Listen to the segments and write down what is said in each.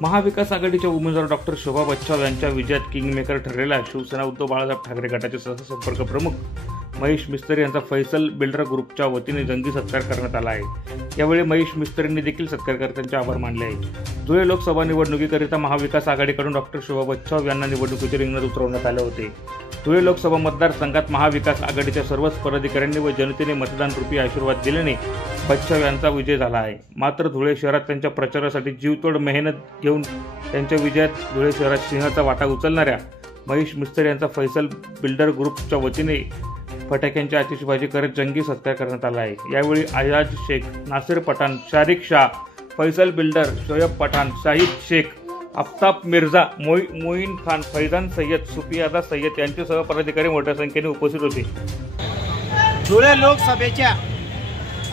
महाविकास आघाडीच्या उमेदवार डॉक्टर शोभा बच्छाव यांच्या विजयात किंगमेकर ठरलेला शिवसेना उद्धव बाळासाहेब ठाकरे गटाचे सहसंपर्क प्रमुख महेश मिस्त्री यांचा फैसल बिल्डर ग्रुपच्या वतीने जंगी सत्कार करण्यात आला आहे। यावेळी महेश मिस्त्रींनी देखील सत्कारकर्त्यांचे आभार मानले आहे। धुळे लोकसभा निवडणुकीकरिता महाविकास आघाडीकडून डॉक्टर शोभा बच्छाव यांना निवडणुकीच्या रिंगणात उतरवण्यात आले होते। धुळे लोकसभा मतदारसंघात महाविकास आघाडीच्या सर्वच पदाधिकाऱ्यांनी व जनतेने मतदान रूपी आशीर्वाद दिल्याने बच्छाव यांचा विजय झाला आहे। मात्र धुळे शहरात त्यांच्या प्रचारासाठी जीवतोड मेहनत घेऊन त्यांच्या विजयात धुळे शहरात सिंहाचा वाटा उचलणाऱ्या महेश मिस्त्री यांचा फैसल बिल्डर ग्रुपच्या वतीने फटाक्यांची आतिषबाजी करत जंगी सत्कार करण्यात आला आहे। यावेळी आयाज शेख, नासिर पठाण, शारिक शाह, फैसल बिल्डर, शोएब पठाण, शाहिद शेख, आफ्ताब मिर्झा, मोईन खान, फैजान सय्यद, सुफियादा सय्यद यांच्यासह पदाधिकारी मोठ्या संख्येने उपस्थित होते। धुळे लोकसभेच्या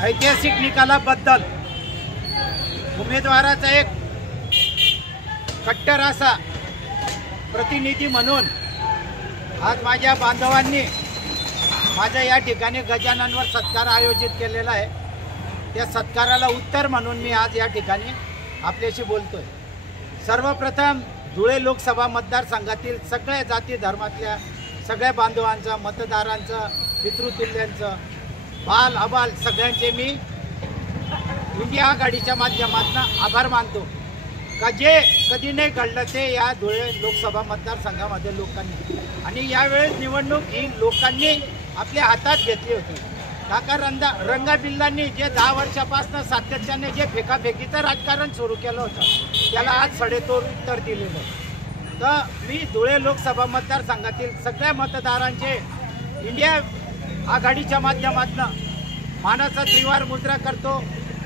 ऐतिहासिक निकालाबद्दल उमेदवाराचा एक कट्टर असा प्रतिनिधी म्हणून आज माझ्या बांधवांनी माझ्या या ठिकाणी गजाननवर सत्कार आयोजित केलेला आहे। त्या सत्काराला उत्तर म्हणून मी आज या ठिकाणी आपल्याशी बोलतोय। सर्वप्रथम धुळे लोकसभा मतदारसंघातील सगळ्या जाती धर्मातल्या सगळ्या बांधवांचं, मतदारांचं, पितृतुल्यांचं, बाल अबाल सगळ्यांचे मी इंडिया आघाडीच्या माध्यमातून आभार मानतो का जे कधी नाही घडलं ते या धुळे लोकसभा मतदारसंघामध्ये लोकांनी, आणि यावेळेस निवडणूक ही लोकांनी आपल्या हातात घेतली होती। काका रंगाबिल्लांनी जे 10 वर्षापासून सातत्याने जे फेकाफेकीचं राजकारण सुरू केलं होतं त्याला आज सडेतोड उत्तर दिलेलं। तर मी धुळे लोकसभा मतदारसंघातील सगळ्या मतदारांचे इंडिया आघाडीच्या माध्यमातून मानाचा त्रिवार मुद्रा करतो।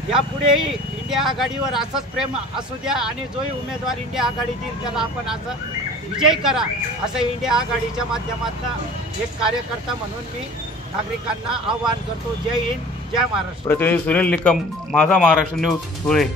यापुढेही इंडिया आघाडीवर असंच प्रेम असू द्या आणि जोही उमेदवार इंडिया आघाडी देईल त्याला आपण असं विजय करा असं इंडिया आघाडीच्या माध्यमातून एक कार्यकर्ता म्हणून मी नागरिकांना आवाहन करतो। जय हिंद, जय महाराष्ट्र। प्रतिनिधी सुनील निकम, माझा महाराष्ट्र न्यूज, धुळे।